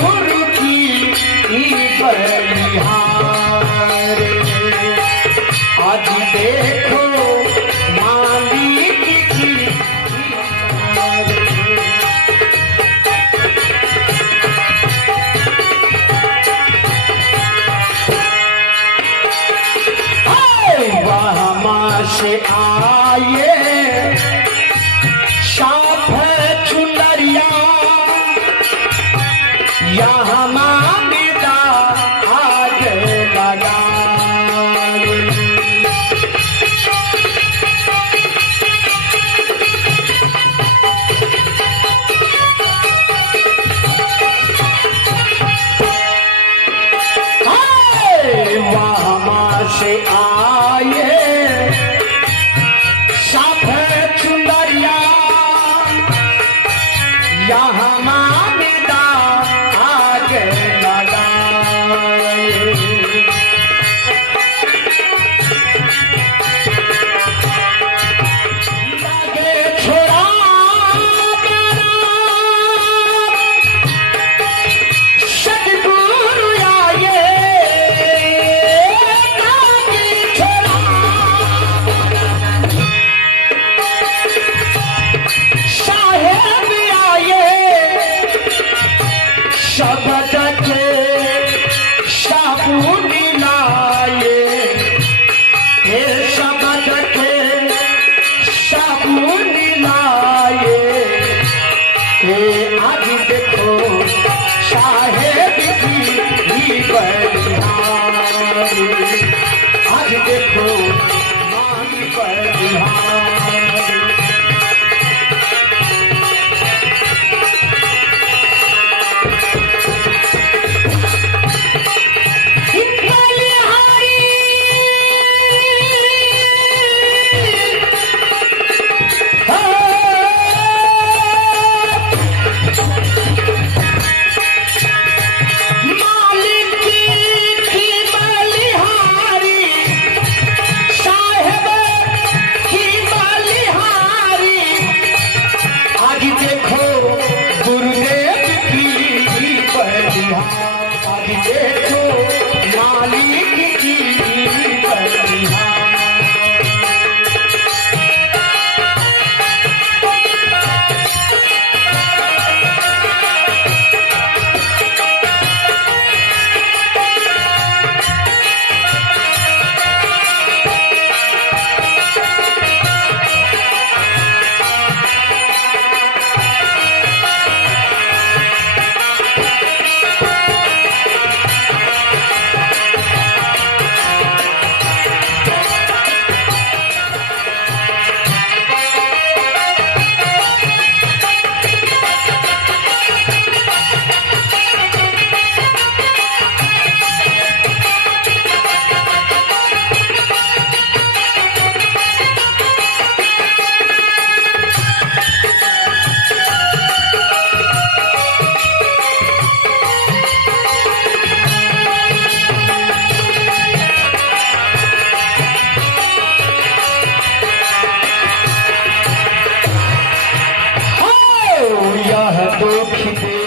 सतगुरु की बलिहार। आज देखो मालिक की वहाँ से आए साफ चुनरिया यहाँ मामिदा आग लगा। वहाँ से आए साफ चुनरिया यहाँ मामिदा आग लगाए। लगे छोड़ा सतगुरु आए। शब्द के साबुन लाए, हे शब्द के साबुन लाए। हे आज देखो साहेब की बलिहार। आज देखो मां की बलिहार। दुख दे